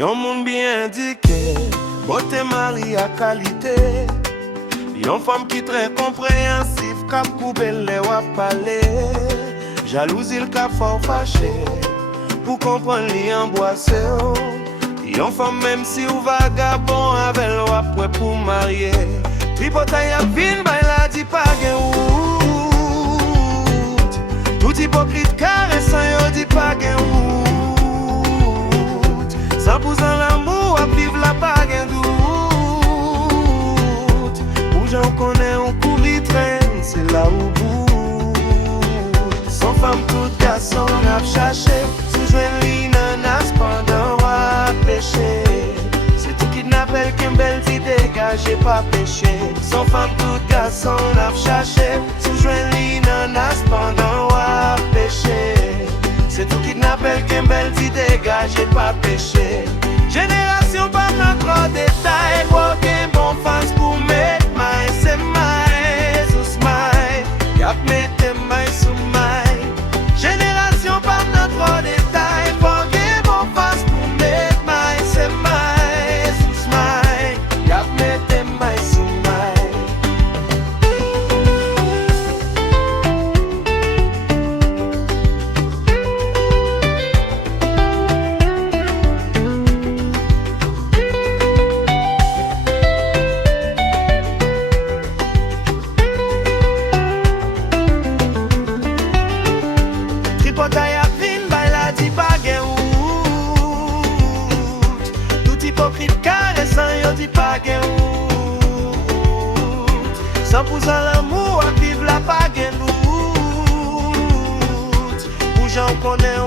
Yon moun bien indiqué, beauté mari à qualité. Yon femme qui très compréhensif, cap couper les wap parler. Jalousie le cap fort fâché, pour comprendre li emboissé. Yon femme même si ou vagabond avec le wap prêt pour marier. Tripotaille a vin bay la di pa gen route. Tout hypocrite caressant yo di pa gen route. 100% l'amour a vivre la pa gen doute. Ou j'en connais on courir traîne, c'est là où bout. Son femme tout garçon a cherché. Sous joint li nanas pendant wa péché. C'est tout kidnappel qu'un belle dit dégagé pas péché. Son femme tout garçon a cherché. Sous joint li nanas pendant wa péché. C'est tout kidnappel qu'un belle dit dégagé pas péché. Génération pas notre détail. Pour qu'un bon face pour mettre maille. C'est maille sous smile. Y'a mette maille sous maille. Génération pas notre détail. Pour qu'un bon face pour mettre maille. C'est maille sous smile. Y'a mette maille sous maille. Tripotaille a vin bay la di pa gen route. Tout hypocrite caressant yo di pa gen route. 100% l'amour a vivre la pa gen doute. Ou j'en connais